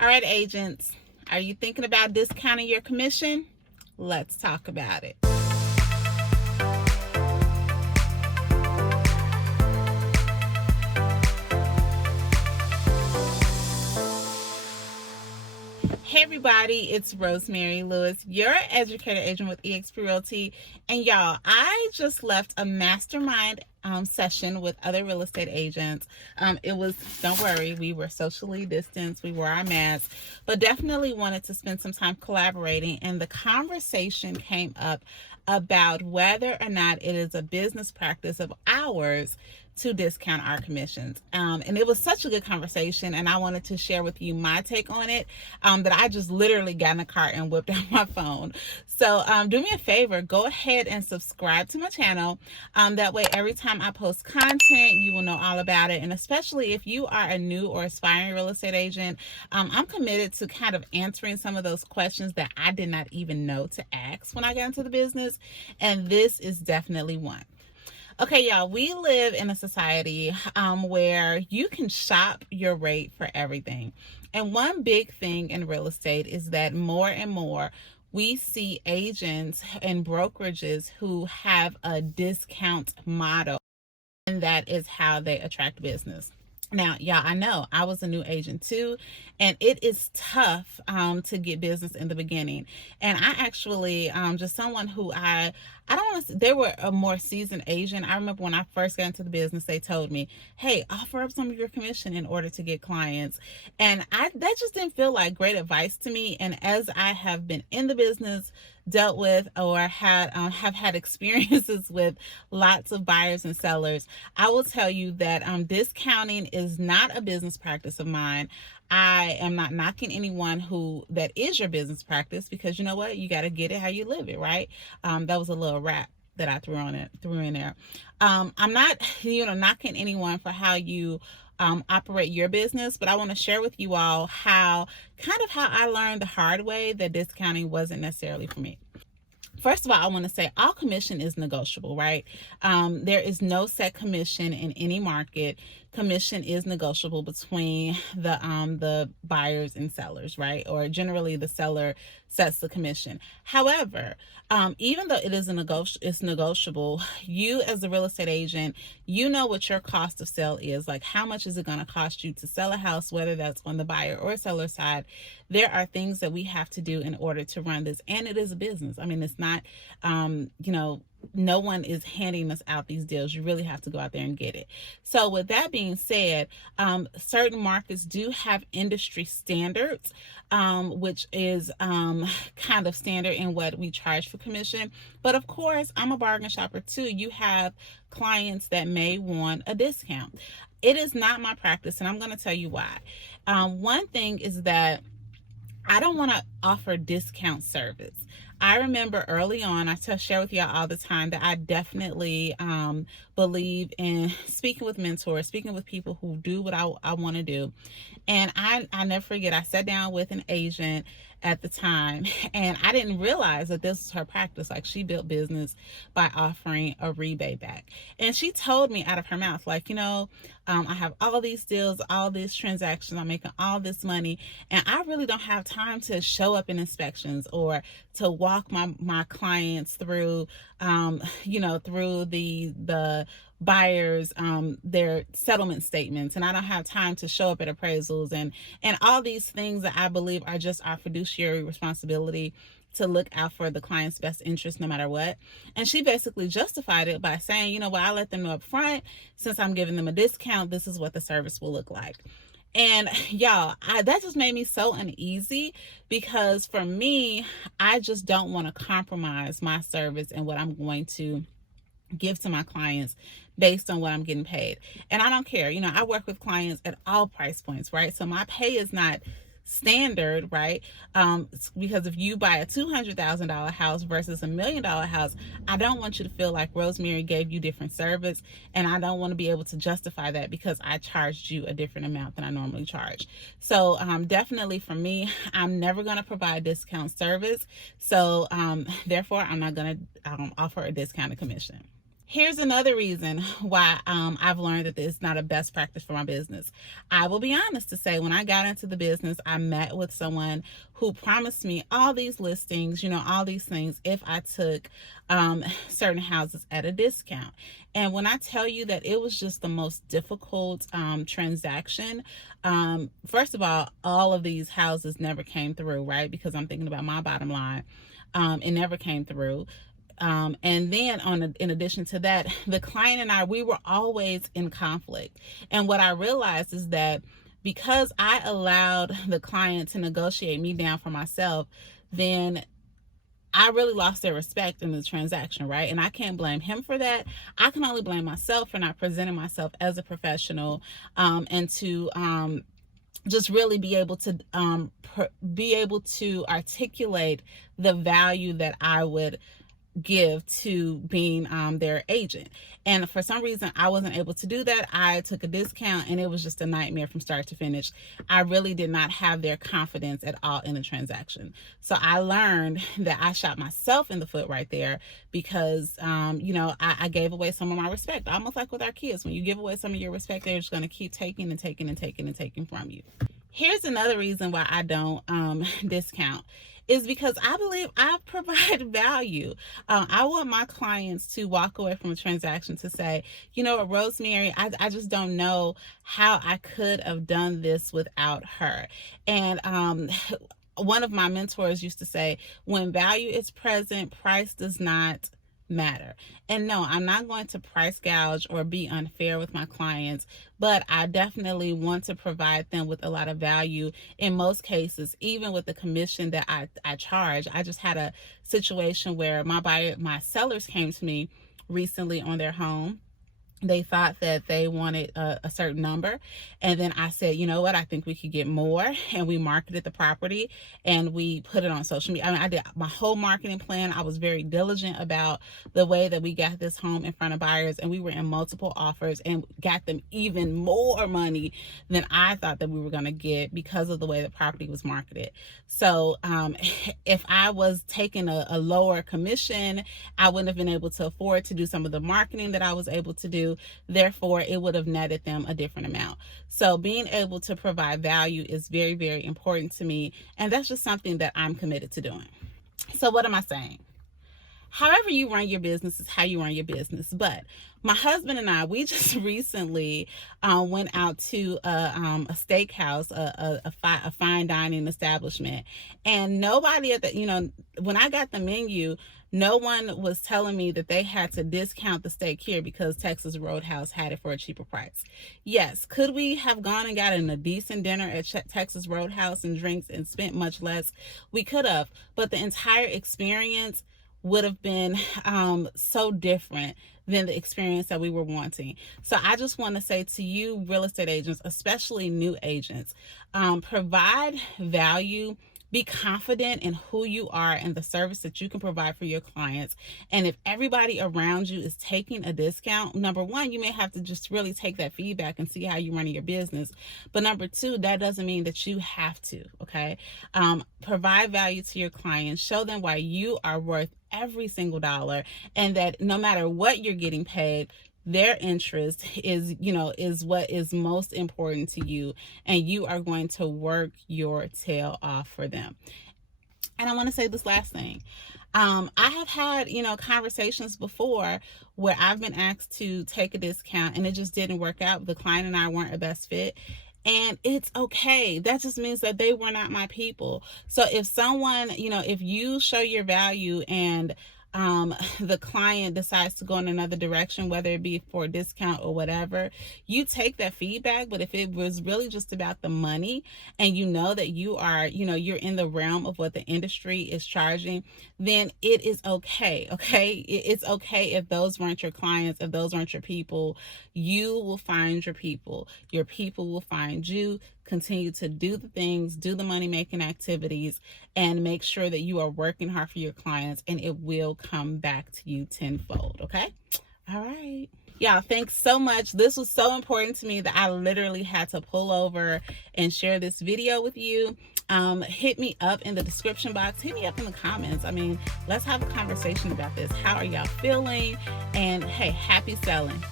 All right, agents, are you thinking about discounting your commission? Let's talk about it. Hey everybody, it's Rosemary Lewis, your educator agent with eXp Realty. And y'all, I just left a mastermind session with other real estate agents. It was, don't worry, we were socially distanced, we wore our masks, but definitely wanted to spend some time collaborating. And the conversation came up about whether or not it is a business practice of ours to discount our commissions. And it was such a good conversation, and I wanted to share with you my take on it, that I just literally got in the car and whipped out my phone. So do me a favor, go ahead and subscribe to my channel. That way every time I post content, you will know all about it. And especially if you are a new or aspiring real estate agent, I'm committed to kind of answering some of those questions that I did not even know to ask when I got into the business. And this is definitely one. Okay, y'all, we live in a society where you can shop your rate for everything. And one big thing in real estate is that more and more we see agents and brokerages who have a discount model, and that is how they attract business. Now, y'all, I know I was a new agent too, and it is tough to get business in the beginning. And I actually, just someone who I don't want to, they were a more seasoned agent. I remember when I first got into the business, they told me, hey, offer up some of your commission in order to get clients. And that just didn't feel like great advice to me. And as I have been in the business, dealt with or have had experiences with lots of buyers and sellers, I will tell you that discounting is not a business practice of mine. I am not knocking anyone who that is your business practice, because you know what, you got to get it how you live it, right? That was a little rap that I threw in there. I'm not knocking anyone for how you operate your business, but I want to share with you all how I learned the hard way that discounting wasn't necessarily for me. First of all, I want to say all commission is negotiable, right? There is no set commission in any market. Commission is negotiable between the buyers and sellers, right? Or generally the seller sets the commission. However, even though it is it's negotiable, you as a real estate agent, you know what your cost of sale is. Like, how much is it going to cost you to sell a house, whether that's on the buyer or seller side? There are things that we have to do in order to run this, and it is a business. I mean, it's not, no one is handing us out these deals. You really have to go out there and get it. So with that being said, certain markets do have industry standards, which is kind of standard in what we charge for commission. But of course, I'm a bargain shopper too. You have clients that may want a discount. It is not my practice, and I'm going to tell you why. One thing is that I don't want to offer discount service. I remember early on, I share with y'all all the time that I definitely believe in speaking with mentors, speaking with people who do what I want to do. And I never forget, I sat down with an agent at the time, and I didn't realize that this was her practice. Like, she built business by offering a rebate back. And she told me out of her mouth, like, I have all these deals, all these transactions, I'm making all this money, and I really don't have time to show up in inspections or to walk my clients through, through the buyers, their settlement statements, and I don't have time to show up at appraisals and all these things that I believe are just our fiduciary responsibility to look out for the client's best interest no matter what. And she basically justified it by saying, I let them know up front, since I'm giving them a discount, this is what the service will look like. And y'all, that just made me so uneasy, because for me, I just don't want to compromise my service and what I'm going to give to my clients based on what I'm getting paid. And I don't care. I work with clients at all price points, right? So my pay is not standard, right? Because if you buy a $200,000 house versus $1 million house, I don't want you to feel like Rosemary gave you different service, and I don't want to be able to justify that because I charged you a different amount than I normally charge. So definitely for me, I'm never going to provide discount service. So therefore, I'm not going to offer a discounted commission. Here's another reason why I've learned that it's not a best practice for my business. I will be honest to say, when I got into the business, I met with someone who promised me all these listings, all these things if I took certain houses at a discount. And when I tell you that it was just the most difficult transaction, first of all of these houses never came through, right? Because I'm thinking about my bottom line. It never came through. And then in addition to that, the client and I, we were always in conflict. And what I realized is that because I allowed the client to negotiate me down for myself, then I really lost their respect in the transaction, right? And I can't blame him for that. I can only blame myself for not presenting myself as a professional, and to just really be able to articulate the value that I would give to being their agent. And for some reason, I wasn't able to do that. I took a discount and it was just a nightmare from start to finish. I really did not have their confidence at all in the transaction. So I learned that I shot myself in the foot right there because, I gave away some of my respect. Almost like with our kids, when you give away some of your respect, they're just going to keep taking and taking and taking and taking from you. Here's another reason why I don't discount, is because I believe I provide value. I want my clients to walk away from a transaction to say, you know what, Rosemary, I just don't know how I could have done this without her. And one of my mentors used to say, when value is present, price does not matter. And no, I'm not going to price gouge or be unfair with my clients, but I definitely want to provide them with a lot of value. In most cases, even with the commission that I charge. I just had a situation where my sellers came to me recently on their home. They thought that they wanted a certain number. And then I said, you know what, I think we could get more. And we marketed the property and we put it on social media. I mean, I did my whole marketing plan. I was very diligent about the way that we got this home in front of buyers. And we were in multiple offers and got them even more money than I thought that we were going to get because of the way the property was marketed. So if I was taking a lower commission, I wouldn't have been able to afford to do some of the marketing that I was able to do. Therefore, it would have netted them a different amount. So being able to provide value is very, very important to me. And that's just something that I'm committed to doing. So what am I saying? However you run your business is how you run your business. But my husband and I, we just recently went out to a steakhouse, a fine dining establishment. And nobody when I got the menu, no one was telling me that they had to discount the steak here because Texas Roadhouse had it for a cheaper price. Yes, could we have gone and gotten a decent dinner at Texas Roadhouse and drinks and spent much less? We could have, but the entire experience would have been so different than the experience that we were wanting. So I just want to say to you, real estate agents, especially new agents, provide value. Be confident in who you are and the service that you can provide for your clients. And if everybody around you is taking a discount, number one, you may have to just really take that feedback and see how you're running your business. But number two, that doesn't mean that you have to, okay? Provide value to your clients. Show them why you are worth every single dollar, and that no matter what you're getting paid, their interest is what is most important to you, and you are going to work your tail off for them. And I want to say this last thing. I have had, conversations before where I've been asked to take a discount and it just didn't work out. The client and I weren't a best fit. And it's okay. That just means that they were not my people. So if someone, if you show your value and the client decides to go in another direction, whether it be for a discount or whatever, you take that feedback. But if it was really just about the money and you know that you are, you're in the realm of what the industry is charging, then it is okay. Okay. It's okay if those weren't your clients, if those weren't your people. You will find your people. Your people will find you. Continue to do the things, do the money-making activities, and make sure that you are working hard for your clients, and it will come back to you tenfold, okay? All right. Y'all, thanks so much. This was so important to me that I literally had to pull over and share this video with you. Hit me up in the description box. Hit me up in the comments. I mean, let's have a conversation about this. How are y'all feeling? And hey, happy selling.